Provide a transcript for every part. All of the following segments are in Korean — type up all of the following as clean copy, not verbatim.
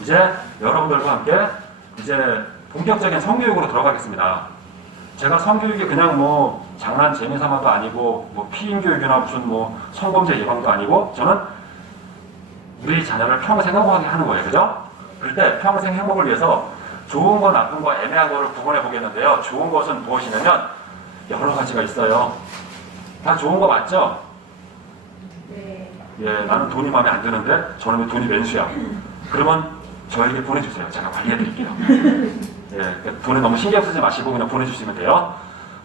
이제 여러분들과 함께 이제 본격적인 성교육으로 들어가겠습니다. 제가 성교육이 그냥 뭐 장난 재미삼아도 아니고 뭐 피임교육이나 무슨 뭐 성범죄 예방도 아니고 저는 우리 자녀를 평생 행복하게 하는 거예요. 그죠? 그럴 때 평생 행복을 위해서 좋은 거 나쁜 거 애매한 거를 구분해 보겠는데요. 좋은 것은 무엇이냐면 여러 가지가 있어요. 다 좋은 거 맞죠? 네. 예, 나는 돈이 마음에 안 드는데 저는 돈이 맨수야. 그러면 저에게 보내주세요. 제가 관리해 드릴게요. 예, 돈에 너무 신경 쓰지 마시고 그냥 보내주시면 돼요.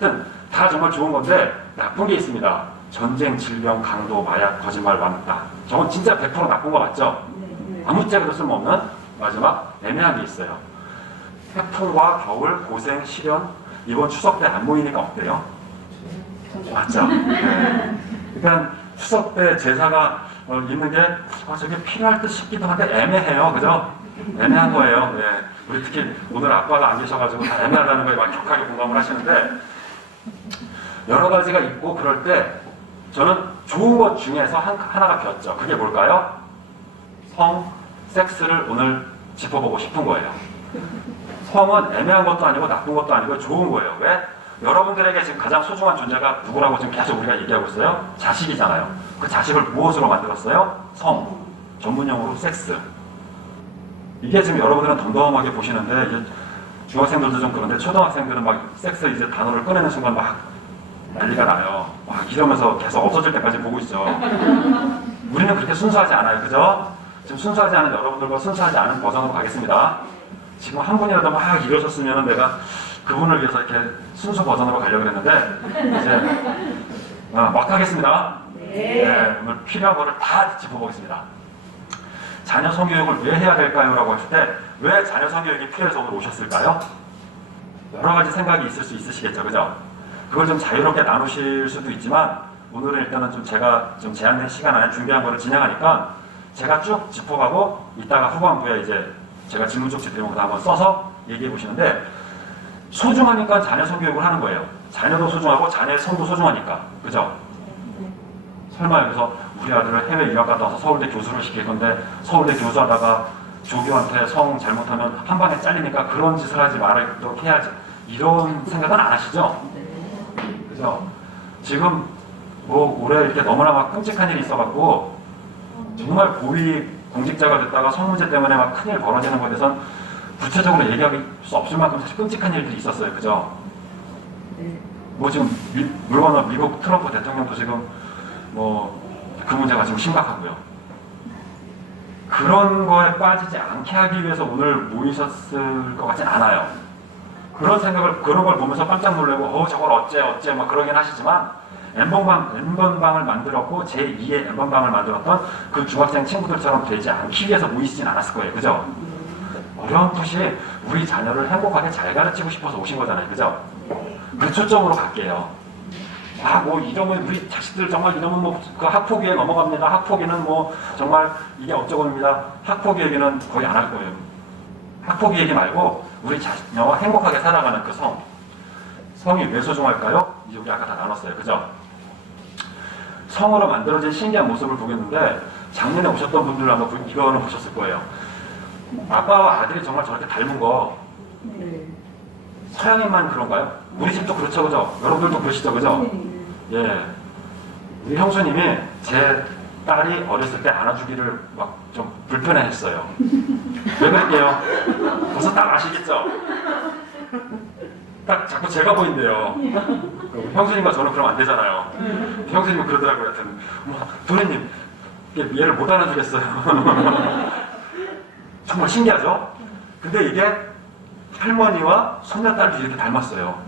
하여튼 다 정말 좋은 건데 나쁜 게 있습니다. 전쟁, 질병, 강도, 마약, 거짓말, 왕따. 저건 진짜 100% 나쁜 거 맞죠? 아무짝에도 쓸모없는 마지막 애매한 게 있어요. 태풍과 겨울, 고생, 시련. 이번 추석 때 안 모이니까 어때요? 맞죠? 네. 그러니까 추석 때 제사가 있는 게 저게 필요할 듯 싶기도 한데 애매해요. 그죠? 애매한 거예요. 네. 우리 특히 오늘 아빠가 안 계셔가지고 다 애매하다는 거에 막 격하게 공감을 하시는데 여러 가지가 있고 그럴 때 저는 좋은 것 중에서 하나가 비었죠. 그게 뭘까요? 성, 섹스를 오늘 짚어보고 싶은 거예요. 성은 애매한 것도 아니고 나쁜 것도 아니고 좋은 거예요. 왜? 여러분들에게 지금 가장 소중한 존재가 누구라고 지금 계속 우리가 얘기하고 있어요? 자식이잖아요. 그 자식을 무엇으로 만들었어요? 성, 전문용어로 섹스. 이게 지금 여러분들은 덤덤하게 보시는데 이제 중학생들도 좀 그런데 초등학생들은 막 섹스 이제 단어를 꺼내는 순간 막 난리가 나요. 막 이러면서 계속 없어질 때까지 보고 있죠. 우리는 그렇게 순수하지 않아요. 그죠? 지금 순수하지 않은 여러분들과 순수하지 않은 버전으로 가겠습니다. 지금 한 분이라도 막 이러셨으면 내가 그분을 위해서 이렇게 순수 버전으로 가려고 했는데 이제 막 하겠습니다. 네, 오늘 필요한 거를 다 짚어보겠습니다. 자녀 성교육을 왜 해야 될까요? 라고 했을 때 왜 자녀 성교육이 필요해서 오늘 오셨을까요? 여러 가지 생각이 있을 수 있으시겠죠. 그죠? 그걸 좀 자유롭게 나누실 수도 있지만 오늘은 일단은 좀 제가 좀 제한된 시간 안에 준비한 거를 진행하니까 제가 쭉 짚어가고 이따가 후반부에 이제 제가 질문 쪽지 대목을 한번 써서 얘기해 보시는데 소중하니까 자녀 성교육을 하는 거예요. 자녀도 소중하고 자녀의 성도 소중하니까. 그죠? 설마 여기서 우리 아들을 해외 유학 갔다 와서 서울대 교수를 시킬 건데 서울대 교수하다가 조교한테 성 잘못하면 한 방에 잘리니까 그런 짓을 하지 말도록 해야지. 이런 생각은 안 하시죠? 그죠? 지금 뭐 올해 이렇게 너무나 막 끔찍한 일이 있어갖고 정말 고위 공직자가 됐다가 성 문제 때문에 막 큰일 벌어지는 것에 대해서는 구체적으로 얘기할 수 없을 만큼 사실 끔찍한 일들이 있었어요. 그죠? 뭐 지금 물론 미국 트럼프 대통령도 지금 뭐 그 문제가 지금 심각하고요. 그런 거에 빠지지 않게 하기 위해서 오늘 모이셨을 것 같진 않아요. 그런 걸 보면서 깜짝 놀라고 저걸 어째 막 그러긴 하시지만 엠번방을 만들었고 제2의 엠번방을 만들었던 그 중학생 친구들처럼 되지 않기 위해서 모이시진 않았을 거예요. 그죠? 어렴풋이 우리 자녀를 행복하게 잘 가르치고 싶어서 오신 거잖아요. 그죠? 그 초점으로 갈게요. 뭐 이러면 우리 자식들 정말 이러면 뭐 그 학폭위에 넘어갑니다. 학폭위는 뭐 정말 이게 어쩌고입니다. 학폭위 얘기는 거의 안 할 거예요. 학폭위 얘기 말고 우리 자녀와 행복하게 살아가는 그 성. 성이 왜 소중할까요? 이제 우리 아까 다 나눴어요. 그죠? 성으로 만들어진 신기한 모습을 보겠는데 작년에 오셨던 분들 아마 이거는 보셨을 거예요. 아빠와 아들이 정말 저렇게 닮은 거 서양인만 그런가요? 우리 집도 그렇죠. 그죠? 여러분들도 그러시죠. 그죠? 예. 우리 형수님이 제 딸이 어렸을 때 안아주기를 막 좀 불편해 했어요. 왜 그럴게요? 벌써 딱 아시겠죠? 딱 자꾸 제가 보인대요. 형수님과 저는 그러면 안 되잖아요. 형수님은 그러더라고요. 하여튼 도련님 얘를 못 안아주겠어요. 정말 신기하죠? 근데 이게 할머니와 손녀딸도 이렇게 닮았어요.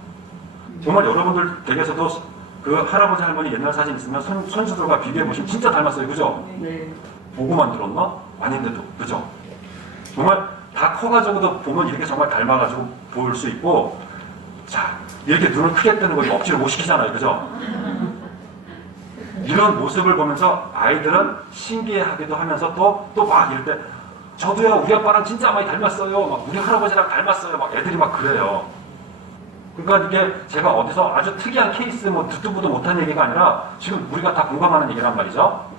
정말 여러분들 댁에서도 그 할아버지 할머니 옛날 사진 있으면 손주들과 비교해보시면 진짜 닮았어요. 그죠? 네. 보고만 들었나? 아닌데도. 그죠? 정말 다 커가지고도 보면 이렇게 정말 닮아가지고 볼 수 있고 자 이렇게 눈을 크게 뜨는 거 억지로 못 시키잖아요. 그죠? 이런 모습을 보면서 아이들은 신기해하기도 하면서 또 막 이럴 때 저도요 우리 아빠랑 진짜 많이 닮았어요. 막 우리 할아버지랑 닮았어요. 막 애들이 막 그래요. 그러니까 이게 제가 어디서 아주 특이한 케이스 뭐 듣도 보도 못한 얘기가 아니라 지금 우리가 다 공감하는 얘기란 말이죠.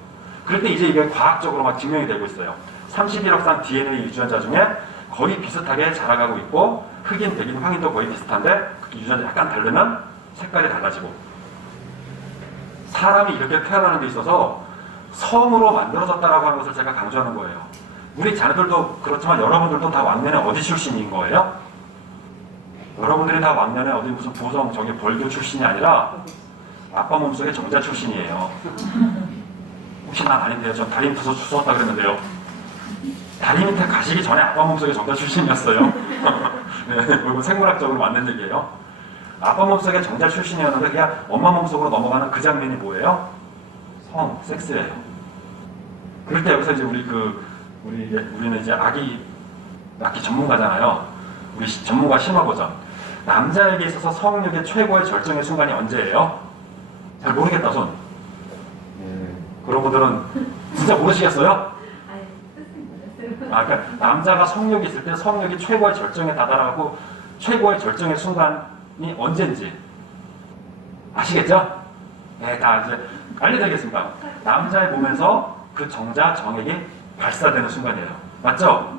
그럴 때 이제 이게 과학적으로 막 증명이 되고 있어요. 31억 쌍 DNA 유전자 중에 거의 비슷하게 자라가고 있고 흑인, 백인, 황인도 거의 비슷한데 유전자 약간 다르면 색깔이 달라지고 사람이 이렇게 태어나는 데 있어서 성으로 만들어졌다라고 하는 것을 제가 강조하는 거예요. 우리 자녀들도 그렇지만 여러분들도 다 왕년에 어디 출신인 거예요? 여러분들이 다 왕년에 어디 무슨 부성 저기 벌교 출신이 아니라 아빠 몸속에 정자 출신이에요. 혹시 난 아닌데요. 전 다리 밑에서 주웠다 그랬는데요. 다리 밑에 가시기 전에 아빠 몸속에 정자 출신이었어요. 네, 이거 생물학적으로 맞는 얘기예요. 아빠 몸속에 정자 출신이었는데 그냥 엄마 몸속으로 넘어가는 그 장면이 뭐예요? 성, 섹스예요. 그럴 때 여기서 이제 우리는 이제 아기 낳기 전문가잖아요. 우리 전문가 심화보죠. 남자에게 있어서 성욕의 최고의 절정의 순간이 언제예요? 잘 모르겠다 손. 그런 분들은 진짜 모르시겠어요? 아니, 뜻은 몰랐어요. 아, 그러니까 남자가 성욕이 있을 때 성욕이 최고의 절정에 다다라고 최고의 절정의 순간이 언제인지 아시겠죠? 네, 다 이제 알려드리겠습니다. 남자의 몸에서 그 정자, 정액이 발사되는 순간이에요. 맞죠?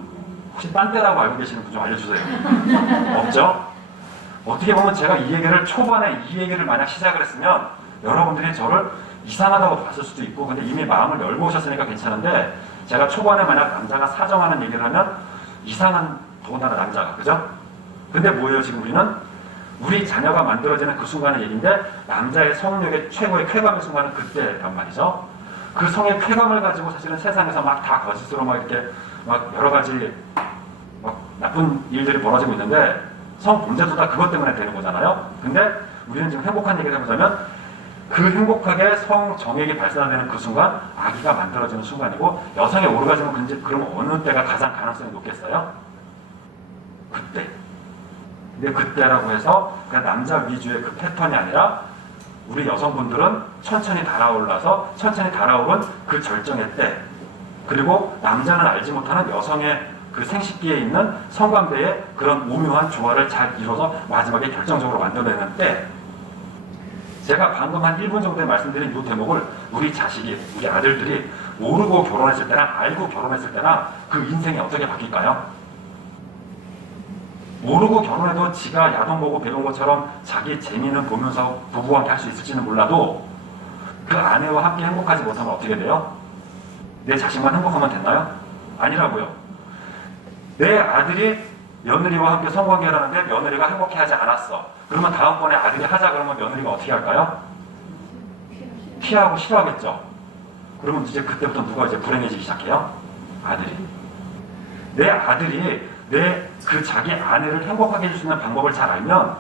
혹시 딴 데라고 알고 계시는 분 좀 알려주세요. 없죠? 어떻게 보면 제가 이 얘기를 초반에 이 얘기를 만약 시작을 했으면 여러분들이 저를 이상하다고 봤을 수도 있고 근데 이미 마음을 열고 오셨으니까 괜찮은데 제가 초반에 만약 남자가 사정하는 얘기를 하면 이상한 더군다나 남자가 그죠? 근데 뭐예요 지금 우리는? 우리 자녀가 만들어지는 그 순간의 얘기인데 남자의 성욕의 최고의 쾌감의 순간은 그때란 말이죠. 그 성의 쾌감을 가지고 사실은 세상에서 막 다 거짓으로 막 이렇게 막 여러 가지 막 나쁜 일들이 벌어지고 있는데 성 범죄도 다 그것 때문에 되는 거잖아요. 근데 우리는 지금 행복한 얘기를 해보자면 그 행복하게 성 정액이 발산되는 그 순간 아기가 만들어지는 순간이고 여성의 오르가즘은 그럼 어느 때가 가장 가능성이 높겠어요? 그때. 근데 그때라고 해서 그냥 남자 위주의 그 패턴이 아니라 우리 여성분들은 천천히 달아올라서 천천히 달아오른 그 절정의 때 그리고 남자는 알지 못하는 여성의 그 생식기에 있는 성관계의 그런 오묘한 조화를 잘 이뤄서 마지막에 결정적으로 만들어내는 때 제가 방금 한 1분 정도에 말씀드린 이 대목을 우리 자식이, 우리 아들들이 모르고 결혼했을 때나 알고 결혼했을 때나 그 인생이 어떻게 바뀔까요? 모르고 결혼해도 지가 야동 보고 배운 것처럼 자기 재미는 보면서 부부와 함께 할 수 있을지는 몰라도 그 아내와 함께 행복하지 못하면 어떻게 돼요? 내 자식만 행복하면 됐나요? 아니라고요. 내 아들이 며느리와 함께 성관계를 하는데 며느리가 행복해하지 않았어. 그러면 다음번에 아들이 하자 그러면 며느리가 어떻게 할까요? 피하고 싫어하겠죠. 그러면 이제 그때부터 누가 이제 불행해지기 시작해요? 아들이. 내 아들이 그 자기 아내를 행복하게 해줄 수 있는 방법을 잘 알면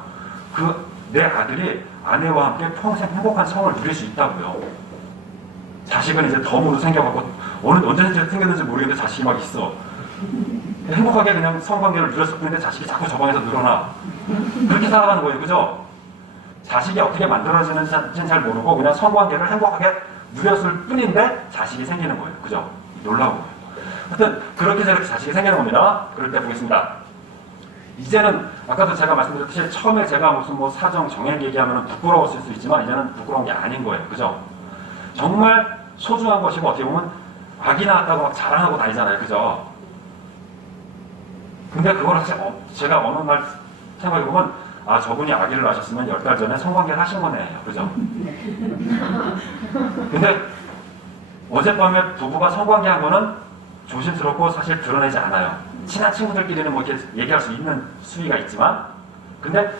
내 아들이 아내와 함께 평생 행복한 성을 누릴 수 있다고요. 자식은 이제 덤으로 생겨갖고 언제 생겼는지 모르겠는데 자식이 막 있어. 행복하게 그냥 성관계를 누렸을 뿐인데 자식이 자꾸 저 방에서 늘어나. 그렇게 살아가는 거예요. 그죠? 자식이 어떻게 만들어지는지는 잘 모르고 그냥 성관계를 행복하게 누렸을 뿐인데 자식이 생기는 거예요. 그죠? 놀라운 거예요. 하여튼 그렇게 저렇게 자식이 생기는 겁니다. 그럴 때 보겠습니다. 이제는 아까도 제가 말씀드렸듯이 처음에 제가 무슨 뭐 사정 정액 얘기하면 부끄러웠을 수 있지만 이제는 부끄러운 게 아닌 거예요. 그죠? 정말 소중한 것이고 어떻게 보면 아기 낳았다고 막 자랑하고 다니잖아요. 그죠? 근데 그걸 사실 제가 어느 날 생각해보면 아 저분이 아기를 낳으셨으면 10달 전에 성관계를 하신 거네요. 그죠? 근데 어젯밤에 부부가 성관계한 거는 조심스럽고 사실 드러내지 않아요. 친한 친구들끼리는 뭐 이렇게 얘기할 수 있는 수위가 있지만 근데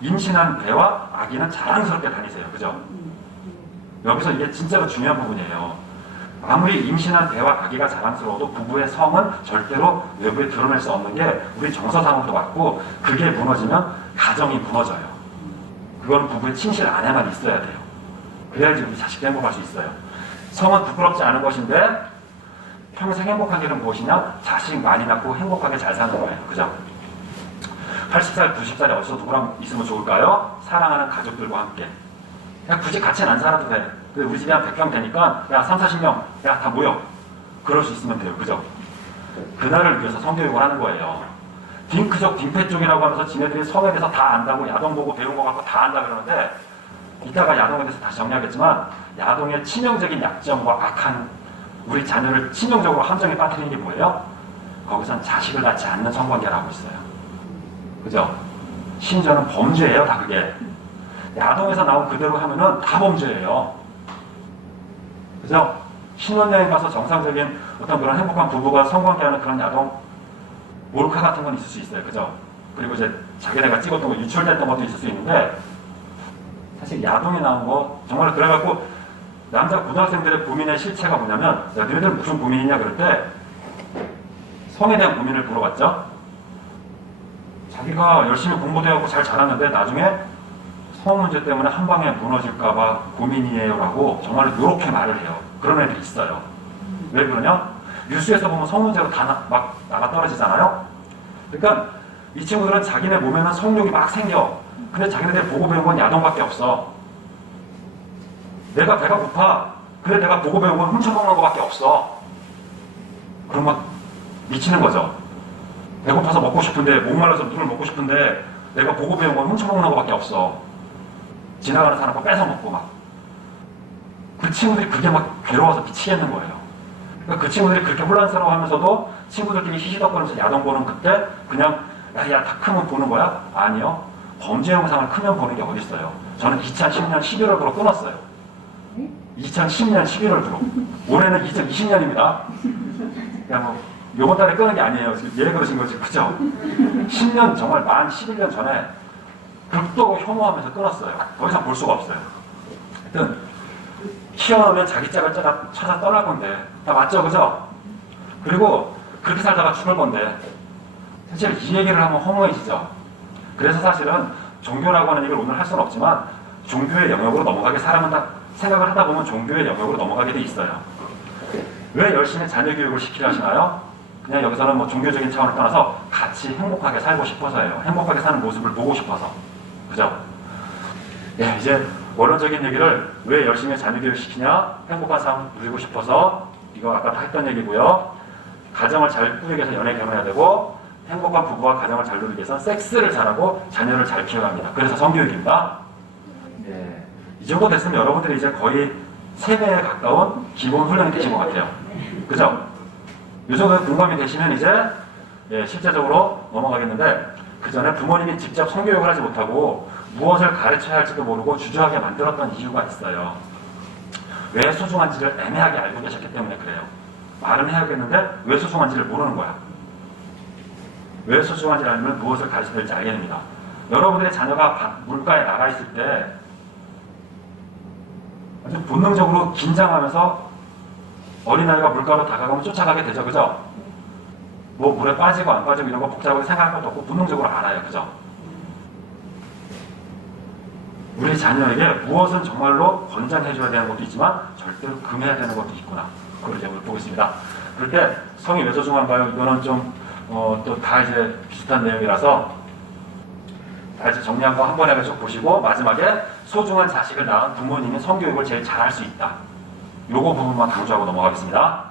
임신한 배와 아기는 자랑스럽게 다니세요. 그죠? 여기서 이게 진짜로 중요한 부분이에요. 아무리 임신한 배와 아기가 자랑스러워도 부부의 성은 절대로 외부에 드러낼 수 없는 게 우리 정서상으로도 맞고 그게 무너지면 가정이 무너져요. 그건 부부의 친실 안에만 있어야 돼요. 그래야지 우리 자식도 행복할 수 있어요. 성은 부끄럽지 않은 것인데 평생 행복한 길은 무엇이냐? 자식 많이 낳고 행복하게 잘 사는 거예요. 그죠? 80살, 90살에 어디서 누구랑 있으면 좋을까요? 사랑하는 가족들과 함께. 그냥 굳이 같이는 안 살아도 돼. 우리 집에 한 100평 되니까 야 3, 40명 야 다 모여. 그럴 수 있으면 돼요. 그죠? 그날을 위해서 성교육을 하는 거예요. 딩크족, 딩패 쪽이라고 하면서 지네들이 성에 대해서 다 안다고 야동 보고 배운 거 갖고 다 안다 그러는데 이따가 야동에 대해서 다시 정리하겠지만 야동의 치명적인 약점과 악한 우리 자녀를 치명적으로 함정에 빠뜨리는 게 뭐예요? 거기선 자식을 낳지 않는 성관계라고 있어요. 그죠? 심지어는 범죄예요, 다 그게. 야동에서 나온 그대로 하면은 다 범죄예요. 그죠? 신혼여행 가서 정상적인 어떤 그런 행복한 부부가 성관계하는 그런 야동, 몰카 같은 건 있을 수 있어요. 그죠? 그리고 이제 자기네가 찍었던 거 유출됐던 것도 있을 수 있는데, 사실 야동에 나온 거, 정말 그래갖고, 남자 고등학생들의 고민의 실체가 뭐냐면, 야, 너희들 무슨 고민이냐 그럴 때, 성에 대한 고민을 물어봤죠? 자기가 열심히 공부도 하고 잘 자랐는데, 나중에 성 문제 때문에 한 방에 무너질까봐 고민이에요 라고 정말 이렇게 말을 해요. 그런 애들이 있어요. 왜 그러냐? 뉴스에서 보면 성 문제로 다 막 나가 떨어지잖아요? 그러니까 이 친구들은 자기네 몸에는 성욕이 막 생겨. 근데 자기네들 보고 배운 건 야동밖에 없어. 내가 배가 고파. 근데 내가 보고 배운 건 훔쳐먹는 거밖에 없어. 그럼 막 미치는 거죠. 배고파서 먹고 싶은데, 목말라서 물을 먹고 싶은데 내가 보고 배운 건 훔쳐먹는 거밖에 없어. 지나가는 사람 거 뺏어 먹고 막. 그 친구들이 그게 막 괴로워서 미치겠는 거예요. 그러니까 그 친구들이 그렇게 혼란스러워 하면서도 친구들끼리 시시덕거리면서 야동 보는 그때 그냥 야, 다 크면 보는 거야? 아니요. 범죄 영상을 크면 보는 게 어딨어요. 저는 2010년 11월부로 끊었어요. 2010년 11월부로. 올해는 2020년입니다. 그냥 뭐 요번 달에 끊은 게 아니에요. 지금 예를 그러신 거지. 그죠? 10년 정말 만 11년 전에 극도로 혐오하면서 끊었어요. 더 이상 볼 수가 없어요. 하여튼 키워놓으면 자기 짝을 찾아 떠날 건데 다 맞죠? 그죠? 그리고 그렇게 살다가 죽을 건데 사실 이 얘기를 하면 허무해지죠. 그래서 사실은 종교라고 하는 얘기를 오늘 할 수는 없지만 종교의 영역으로 넘어가게 사람은 다 생각을 하다 보면 종교의 영역으로 넘어가게 돼 있어요. 왜 열심히 자녀 교육을 시키려 하시나요? 그냥 여기서는 뭐 종교적인 차원을 떠나서 같이 행복하게 살고 싶어서예요. 행복하게 사는 모습을 보고 싶어서. 그죠? 예, 이제 원론적인 얘기를 왜 열심히 자녀 교육 시키냐? 행복한 삶을 누리고 싶어서. 이거 아까 다 했던 얘기고요. 가정을 잘 꾸리기 위해서 연애 결혼해야 되고, 행복한 부부와 가정을 잘 누리기 위해서 섹스를 잘하고 자녀를 잘 키워갑니다. 그래서 성교육입니다. 예, 이 정도 됐으면 여러분들이 이제 거의 세뇌에 가까운 기본 훈련이 되신 것 같아요. 그죠? 이 정도 공감이 되시면 이제 예, 실제적으로 넘어가겠는데, 그 전에 부모님이 직접 성교육을 하지 못하고 무엇을 가르쳐야 할지도 모르고 주저하게 만들었던 이유가 있어요. 왜 소중한지를 애매하게 알고 계셨기 때문에 그래요. 말은 해야겠는데 왜 소중한지를 모르는 거야. 왜 소중한지를 알면 무엇을 가르쳐야 될지 알게 됩니다. 여러분들의 자녀가 물가에 나가 있을 때 아주 본능적으로 긴장하면서 어린아이가 물가로 다가가면 쫓아가게 되죠. 그죠? 뭐 물에 빠지고 안 빠지고 이런 거 복잡하게 생각할 것도 없고 본능적으로 알아요. 그죠? 우리 자녀에게 무엇은 정말로 권장해줘야 되는 것도 있지만 절대로 금해야 되는 것도 있구나. 그걸 이제 보겠습니다. 그럴 때 성이 왜 소중한가요? 이거는 좀 또 다 이제 비슷한 내용이라서 다 이제 정리한 거 한 번에 계속 보시고 마지막에 소중한 자식을 낳은 부모님이 성교육을 제일 잘할 수 있다. 요거 부분만 강조하고 넘어가겠습니다.